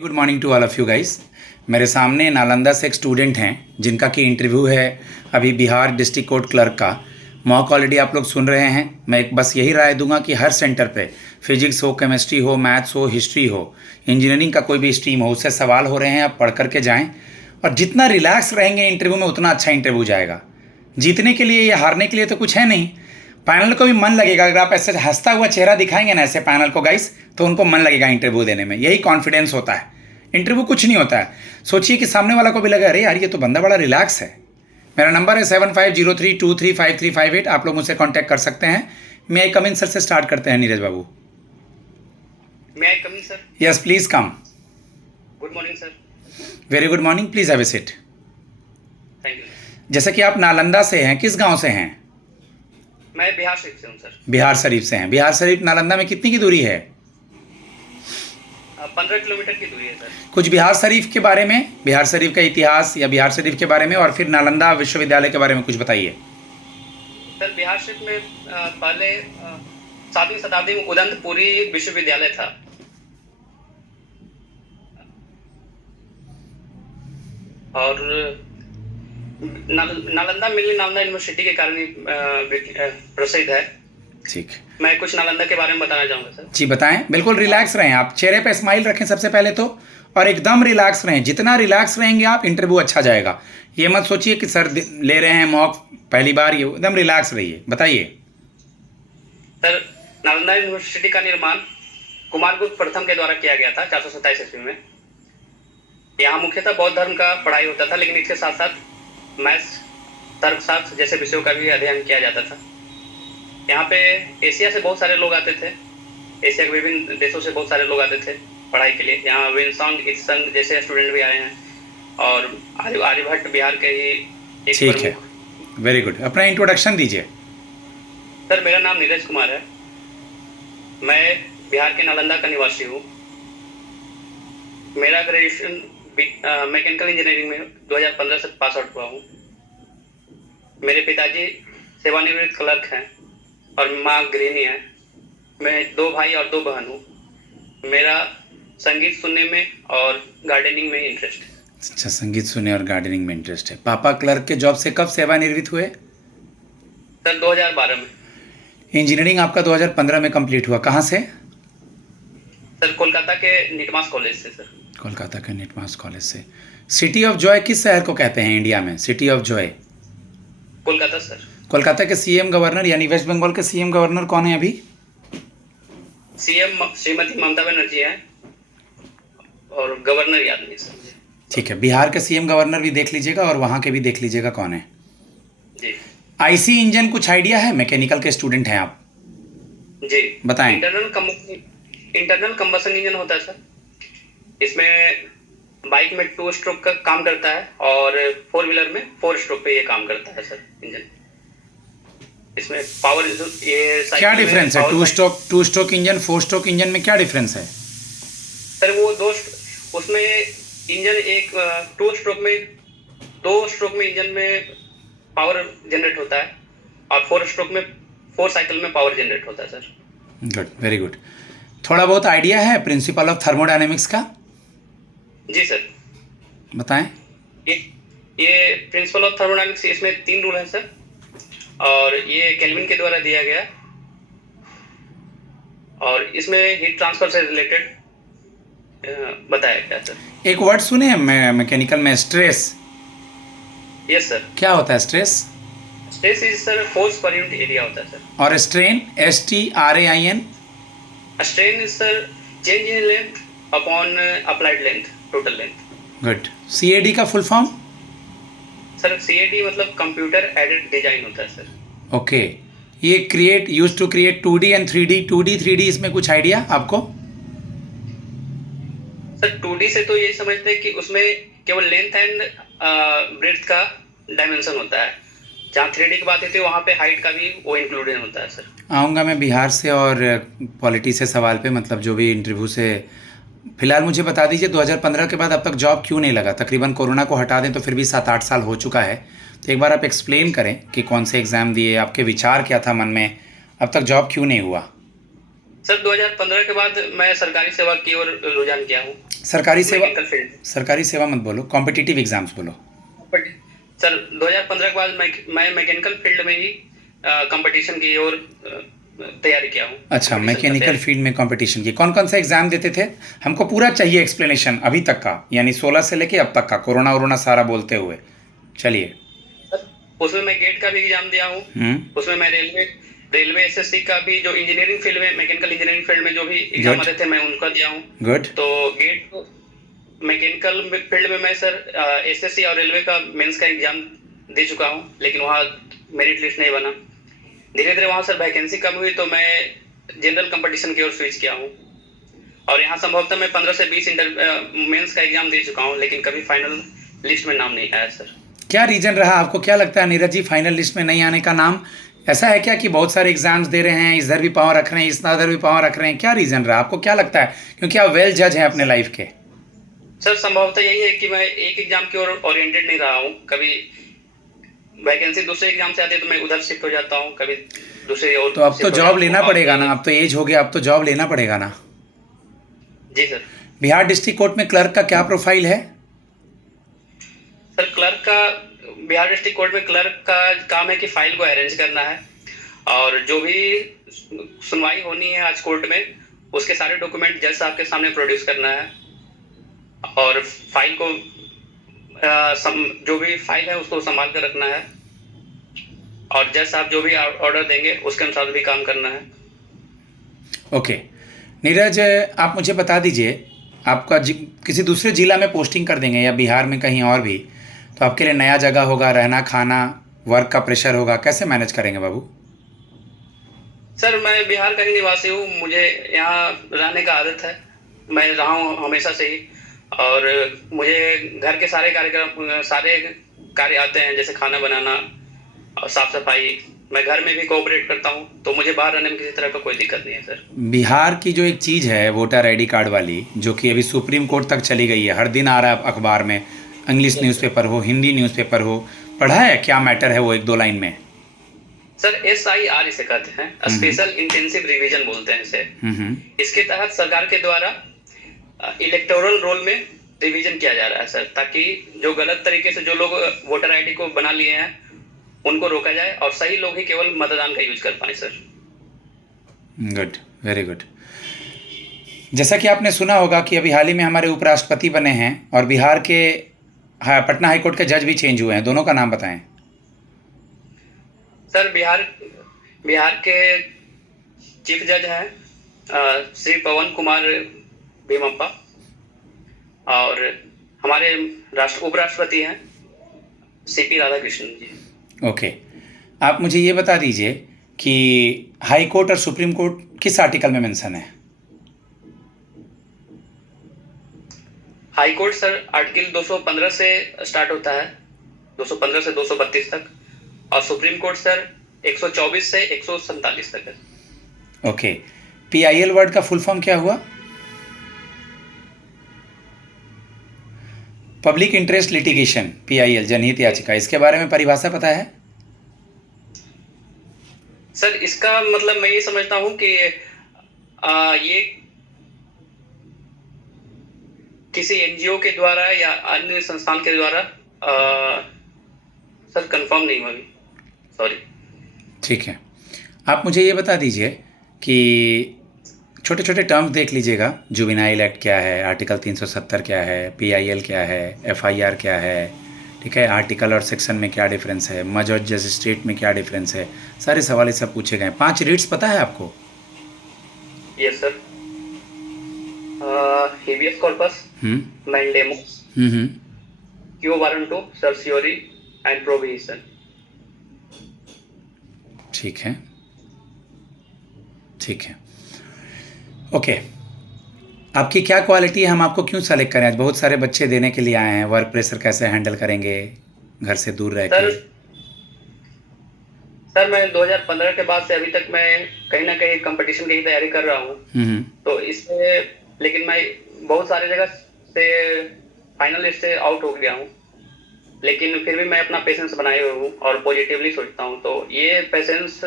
Good morning to all of you guys. मेरे सामने नालंदा से एक स्टूडेंट हैं जिनका कि इंटरव्यू है अभी बिहार डिस्ट्रिक्ट कोर्ट क्लर्क का। मॉक ऑलरेडी आप लोग सुन रहे हैं। मैं एक बस यही राय दूंगा कि हर सेंटर पे फिजिक्स हो, केमिस्ट्री हो, मैथ्स हो, हिस्ट्री हो, इंजीनियरिंग का कोई भी स्ट्रीम हो, उससे सवाल हो रहे हैं, आप पढ़ करके जाएँ। और जितना रिलैक्स रहेंगे इंटरव्यू में उतना अच्छा इंटरव्यू जाएगा। जीतने के लिए या हारने के लिए तो कुछ है नहीं। पैनल को भी मन लगेगा। अगर आप ऐसे हंसता हुआ चेहरा दिखाएंगे ना ऐसे पैनल को गाइस, तो उनको मन लगेगा इंटरव्यू देने में। यही कॉन्फिडेंस होता है। इंटरव्यू कुछ नहीं होता है। सोचिए कि सामने वाला को भी लगा अरे यार ये तो बंदा बड़ा रिलैक्स है। मेरा नंबर है 7503235358। आप लोग मुझसे कांटेक्ट कर सकते हैं। मैं आई कम इन सर से स्टार्ट करते हैं। Neeraj babu, may I come in sir? Yes please come. Good morning sir. Very good morning, please have a seat. Thank you. जैसे कि आप नालंदा से हैं, किस गांव से हैं? मैं बिहार शरीफ से हूँ सर। बिहार शरीफ से हैं। बिहार शरीफ नालंदा में कितनी की दूरी है? 15 किलोमीटर की दूरी है सर। कुछ बिहार शरीफ के बारे में, बिहार शरीफ का इतिहास या बिहार शरीफ के बारे में, और फिर नालंदा विश्वविद्यालय के बारे में कुछ बताइए। सर बिहार शरीफ में पहले 7वीं शताब्दी में उदंतपुरी विश्वविद्यालय था। और नालंदा मिली नालंदा यूनिवर्सिटी के कारण ही प्रसिद्ध है। ठीक, मैं कुछ नालंदा के बारे में बताना चाहूँगा सर। जी बताएं। बिल्कुल रिलैक्स रहें, आप चेहरे पे स्माइल रखें सबसे पहले तो, और एकदम रिलैक्स रहें। जितना रिलैक्स रहेंगे आप, इंटरव्यू अच्छा जाएगा। ये मत सोचिए कि सर ले रहे हैं मॉक पहली बार, ये एकदम रिलैक्स रहिए। बताइए सर। नालंदा यूनिवर्सिटी का निर्माण कुमारगुप्त प्रथम के द्वारा किया गया था 427 ईस्वी में। यहाँ मुख्यतः बौद्ध धर्म का पढ़ाई होता था, लेकिन इसके साथ साथ मैथ्स, तर्कशास्त्र जैसे विषयों का भी अध्ययन किया जाता था। यहाँ पे एशिया से बहुत सारे लोग आते थे। एशिया के विभिन्न देशों से बहुत सारे लोग आते थे पढ़ाई के लिए। यहाँ विनसंग इत्संग जैसे स्टूडेंट भी आए हैं, और आर्यभट्ट बिहार के ही एक ठीक है। Very good. अपना इंट्रोडक्शन दीजिए। सर मेरा नाम नीरज कुमार है। मैं बिहार के नालंदा का निवासी हूँ। मेरा ग्रेजुएशन मैकेनिकल इंजीनियरिंग में 2015 से पास आउट हुआ हूँ। मेरे पिताजी सेवानिवृत्त क्लर्क हैं और माँ गृहिणी है। मैं 2 भाई और 2 बहन हूँ। मेरा संगीत सुनने में और गार्डनिंग में इंटरेस्ट है। अच्छा, संगीत सुनने और गार्डनिंग में इंटरेस्ट है। पापा क्लर्क के जॉब से कब सेवानिवृत्त हुए? सर 2012 में। इंजीनियरिंग आपका 2015 में कंप्लीट हुआ। कहाँ से? सर कोलकाता के निटमास कॉलेज से सर। कोलकाता के निटमास कॉलेज से। सिटी ऑफ जॉय किस शहर को कहते हैं इंडिया में? City of Joy? Kolkata sir. Kolkata के सीएम गवर्नर यानी वेस्ट बंगाल के सीएम गवर्नर कौन है अभी? सीएम श्रीमती ममता बनर्जी है और गवर्नर याद नहीं सर। ठीक है, बिहार के सीएम गवर्नर भी देख लीजिएगा और वहाँ के भी देख लीजिएगा कौन है। जी। आईसी इंजन कुछ आइडिया है? मैकेनिकल के स्टूडेंट हैं आप, जी बताएं। इंटरनल कंबशन इंजन होता है सर। इसमें बाइक में 2 स्ट्रोक का काम करता है और 4 व्हीलर में 4 स्ट्रोक पे ये काम करता है सर इंजन। इसमें पावर ये क्या डिफरेंस है? 2 स्ट्रोक इंजन 4 स्ट्रोक इंजन में क्या डिफरेंस है? सर वो उसमें इंजन एक 2 स्ट्रोक में इंजन में पावर जनरेट होता है और 4 स्ट्रोक में 4 साइकिल में पावर जनरेट होता है सर। Good, very good. थोड़ा बहुत आइडिया है प्रिंसिपल ऑफ थर्मोडायनेमिक्स का? जी सर। बताएं। ये प्रिंसिपल ऑफ थर्मोडायनेमिक्स, इसमें 3 रूल हैं सर, और ये केल्विन के द्वारा दिया गया। और इसमें हीट ट्रांसफर से रिलेटेड बताया गया सर। एक वर्ड सुने हैं मैकेनिकल में, स्ट्रेस? Yes sir. क्या होता है stress? Stress is sir force per unit area होता है सर। और strain? STRAIN? Strain is sir change in length upon applied length, total length. Good. CAD का फुल फॉर्म? सर CAD मतलब computer aided design होता है sir. Okay. ये use to create 2D and 3D, 2D 3D, इसमें कुछ idea आपको? Sir 2D से तो ये समझते हैं कि उसमें केवल लेंथ एंड ब्रेड्थ का डायमेंशन होता है। जहाँ 3D की बात होती है वहाँ पे हाइट का भी वो इंक्लूडेड होता है सर। आऊँगा मैं बिहार से, और पॉलिटी से सवाल पे, मतलब जो भी इंटरव्यू से। फिलहाल मुझे बता दीजिए 2015 के बाद अब तक जॉब क्यों नहीं लगा? तकरीबन कोरोना को हटा दें तो फिर भी 7-8 साल हो चुका है। तो एक बार आप एक्सप्लेन करें कि कौन से एग्ज़ाम दिए, आपके विचार क्या था मन में, अब तक जॉब क्यों नहीं हुआ? सर 2015 के बाद मैं सरकारी सेवा की ओर रुझान किया हूँ। सरकारी सेवा, मैकेनिकल फील्ड। सरकारी सेवा मत बोलो, कॉम्पिटिटिव एग्जाम्स बोलो। बट सर 2015 के बाद मैं मैकेनिकल फील्ड में ही कंपटीशन की ओर तैयारी किया हूँ। अच्छा, competition का मैकेनिकल तैयारी। फील्ड में कंपटीशन की कौन कौन सा एग्जाम देते थे? हमको पूरा चाहिए एक्सप्लेनेशन अभी तक का, यानी 16 से लेके अब तक का, कोरोना वोरोना सारा बोलते हुए चलिए। सर उसमें मैं गेट का भी एग्जाम दिया हूँ। उसमें मैं रेलवे एसएससी का भी, जो इंजीनियरिंग फील्ड में, मैकेनिकल इंजीनियरिंग फील्ड में जो भी एग्जाम आते थे मैं उनका दिया हूँ। गुड। तो गेट मैकेनिकल फील्ड में मैं सर एसएससी और रेलवे का मेंस का एग्जाम दे चुका हूँ, लेकिन वहाँ मेरिट लिस्ट नहीं बना। धीरे धीरे वहाँ सर वैकेंसी कम हुई तो मैं जनरल कंपटीशन की ओर स्विच किया हूँ, और यहाँ संभवतः मैं 15 से 20 मेंस का एग्जाम दे चुका हूँ, लेकिन कभी फाइनल लिस्ट में नाम नहीं आया सर। क्या रीजन रहा? आपको क्या लगता है नीरज जी, फाइनल लिस्ट में नहीं आने का? नाम ऐसा है क्या कि बहुत सारे एग्जाम्स दे रहे हैं, इधर भी पावर रख रहे हैं, इस उधर भी पावर रख रहे हैं? क्या रीजन रहा? आपको क्या लगता है, क्योंकि आप वेल जज हैं अपने लाइफ के? सर संभवतः यही है कि मैं एक एग्जाम की ओर ओरिएंटेड नहीं रहा हूँ। कभी वैकेंसी दूसरे एग्जाम से आती है तो मैं उधर शिफ्ट हो जाता हूँ, कभी दूसरे और। तो अब तो जॉब लेना पड़ेगा ना, अब तो एज हो गया, अब तो जॉब लेना पड़ेगा ना। जी सर। बिहार डिस्ट्रिक्ट कोर्ट में क्लर्क का क्या प्रोफाइल है? सर क्लर्क का, बिहार डिस्ट्रिक्ट कोर्ट में क्लर्क का काम है कि फाइल को अरेंज करना है, और जो भी सुनवाई होनी है आज कोर्ट में उसके सारे डॉक्यूमेंट जज साहब के सामने प्रोड्यूस करना है, और फाइल को जो भी फाइल है उसको संभाल कर रखना है, और जज साहब जो भी ऑर्डर देंगे उसके अनुसार भी काम करना है। ओके नीरज, आप मुझे बता दीजिए, आपका किसी दूसरे ज़िला में पोस्टिंग कर देंगे या बिहार में कहीं और भी, तो आपके लिए नया जगह होगा, रहना खाना वर्क का प्रेशर होगा, कैसे मैनेज करेंगे बाबू? सर मैं बिहार का ही निवासी हूँ, मुझे यहाँ रहने का आदत है, मैं रहा हूँ हमेशा से ही, और मुझे घर के सारे कार्य आते हैं, जैसे खाना बनाना और साफ सफाई। मैं घर में भी कोऑपरेट करता हूँ, तो मुझे बाहर रहने में किसी तरह का कोई दिक्कत नहीं है सर। बिहार की जो एक चीज़ है वोटर आईडी कार्ड वाली, जो कि अभी सुप्रीम कोर्ट तक चली गई है, हर दिन आ रहा है अखबार में, इंग्लिश न्यूज़पेपर हो, हिंदी न्यूज़पेपर हो, पढ़ा है क्या मैटर है वो एक दो लाइन में? सर SIR इसे कहते हैं, स्पेशल इंटेंसिव रिवीजन बोलते हैं इसे। इसके तहत सरकार के द्वारा इलेक्टोरल रोल में रिवीजन किया जा रहा है सर, ताकि जो गलत तरीके से जो लोग वोटर आईडी को बना लिए हैं उनको रोका जाए, और सही लोग ही केवल मतदान का यूज कर पाए सर। Good, very good. जैसा कि आपने सुना होगा कि अभी हाल ही में हमारे उपराष्ट्रपति बने हैं, और बिहार के पटना हाईकोर्ट के जज भी चेंज हुए हैं, दोनों का नाम बताएं। सर बिहार के चीफ जज हैं श्री पवन कुमार भीमप्पा, और हमारे उपराष्ट्रपति हैं CP राधाकृष्णन जी। ओके, आप मुझे ये बता दीजिए कि हाई कोर्ट और सुप्रीम कोर्ट किस आर्टिकल में मेंशन है? हाई कोर्ट सर आर्टिकल 215 से स्टार्ट होता है, 215 से 232 तक, और सुप्रीम कोर्ट सर 124 से 147 तक है। ओके, PIL वर्ड का फुल फॉर्म क्या हुआ? पब्लिक इंटरेस्ट लिटिगेशन, PIL जनहित याचिका, इसके बारे में परिभाषा पता है? सर इसका मतलब मैं ये समझता हूँ कि ये किसी NGO के द्वारा या अन्य संस्थान के द्वारा, सर कंफर्म नहीं हुआ अभी, सॉरी। ठीक है, आप मुझे ये बता दीजिए कि छोटे छोटे टर्म्स देख लीजिएगा, जुवेनाइल एक्ट क्या है, आर्टिकल 370 क्या है, PIL क्या है, FIR क्या है, ठीक है, आर्टिकल और सेक्शन में क्या डिफरेंस है, मज और जजिस्ट्रेट में क्या डिफरेंस है, सारे सवाल सब पूछे गए। 5 रीट्स पता है आपको? Yes sir, habeas corpus, mandamus, quo warranto, certiorari and provision. ठीक है, ठीक है, ओके। आपकी क्या क्वालिटी है, हम आपको क्यों सेलेक्ट करें? आज बहुत सारे बच्चे देने के लिए आए हैं, वर्क प्रेशर कैसे हैंडल करेंगे घर से दूर रह के? सर मैं 2015 के बाद से अभी तक मैं कहीं ना कहीं कंपटीशन की ही तैयारी कर रहा हूँ, तो इसमें, लेकिन मैं बहुत सारे जगह से फाइनल लिस्ट से आउट हो गया हूँ, लेकिन फिर भी मैं अपना पेशेंस बनाए हुए हूँ और पॉजिटिवली सोचता हूँ। तो ये पेशेंस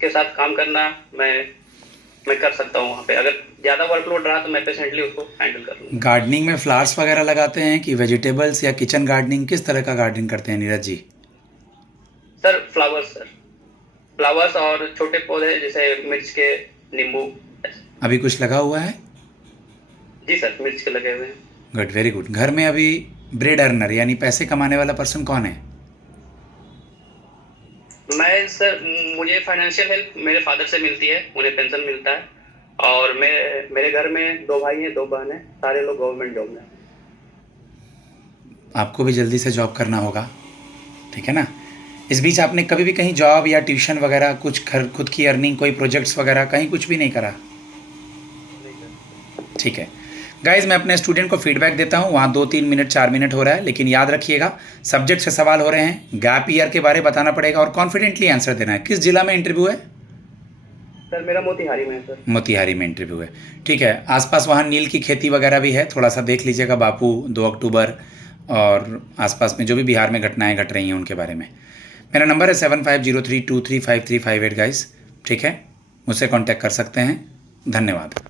के साथ काम करना मैं मैं कर सकता हूँ वहाँ पे। अगर ज़्यादा वर्कलोड रहा तो मैं पेशेंटली उसको हैंडल कर लूँगा। गार्डनिंग में फ्लावर्स वगैरह लगाते हैं कि वेजिटेबल्स या किचन गार्डनिंग, किस तरह का गार्डनिंग करते हैं नीरज जी? सर फ्लावर्स और छोटे पौधे जैसे मिर्च के, नींबू। अभी कुछ लगा हुआ है? जी सर, मिर्च के लगे हुए हैं। Good, very good. घर में अभी ब्रेड अर्नर यानी पैसे कमाने वाला पर्सन कौन है? मैं सर, मुझे फाइनेंशियल हेल्प मेरे फादर से मिलती है, उन्हें पेंशन मिलता है। और मेरे घर में 2 भाई हैं, 2 बहन हैं, सारे लोग गवर्नमेंट जॉब में हैं। आपको भी जल्दी से जॉब करना होगा, ठीक है ना? इस बीच आपने कभी भी कहीं जॉब या ट्यूशन वगैरह कुछ खुद की अर्निंग, कोई प्रोजेक्ट्स वगैरह कहीं कुछ भी नहीं करा? ठीक है गाइज, मैं अपने स्टूडेंट को फीडबैक देता हूँ। वहाँ 2-3 मिनट 4 मिनट हो रहा है, लेकिन याद रखिएगा सब्जेक्ट से सवाल हो रहे हैं, गैप ईयर के बारे में बताना पड़ेगा और कॉन्फिडेंटली आंसर देना है। किस जिला में इंटरव्यू है? सर मेरा मोतिहारी में है सर। मोतिहारी में इंटरव्यू है, ठीक है। आसपास वहाँ नील की खेती वगैरह भी है, थोड़ा सा देख लीजिएगा। बापू, 2 अक्टूबर और आसपास में जो भी बिहार में घटनाएं घट रही हैं उनके बारे में। मेरा नंबर है 7503235358 गाइस, ठीक है, मुझसे कांटेक्ट कर सकते हैं। धन्यवाद।